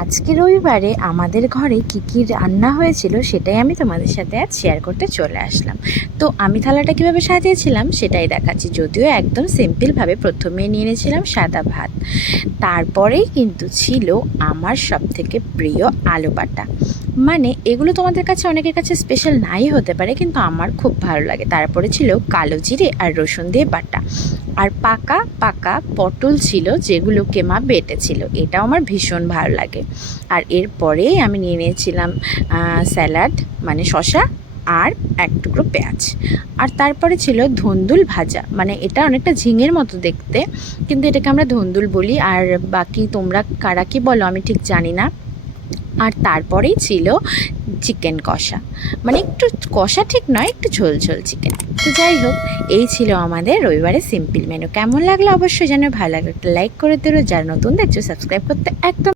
আজকে রবিবারে আমাদের ঘরে কী রান্না হয়েছিল সেটাই আমি তোমাদের সাথে আজ শেয়ার করতে চলে আসলাম। তো আমি থালাটা কীভাবে সাজিয়েছিলাম সেটাই দেখাচ্ছি, যদিও একদম সিম্পলভাবে। প্রথমে নিয়ে নিয়েছিলাম সাদা ভাত, তারপরেই কিন্তু ছিল আমার সবথেকে প্রিয় আলু বাটা। মানে এগুলো তোমাদের কাছে অনেকের কাছে স্পেশাল নাই হতে পারে, কিন্তু আমার খুব ভালো লাগে। তারপরে ছিল কালো জিরে আর রসুন দিয়ে বাটা, আর পাকা পাকা পটল ছিল যেগুলোকে মা বেটেছিল, এটাও আমার ভীষণ ভালো লাগে। আর এরপরেই আমি নিয়ে নিয়েছিলাম স্যালাড, মানে শসা আর এক টুকরো পেঁয়াজ। আর তারপরে ছিল ধুন্দুল ভাজা, মানে এটা অনেকটা ঝিঙের মতো দেখতে, কিন্তু এটাকে আমরা ধুন্দুল বলি। আর বাকি তোমরা কারা কি বলো আমি ঠিক জানি না। আর তারপরেই ছিল চিকেন কষা, মানে একটু কষা ঠিক নয়, একটু ঝোল ঝোল চিকেন। তো যাই হোক, এই ছিল আমাদের রবিবারের সিম্পল মেনু। কেমন লাগলো অবশ্যই জানো, ভালো লাগলে একটা লাইক করে দিও, যারা নতুন দেখছো সাবস্ক্রাইব করতে একদম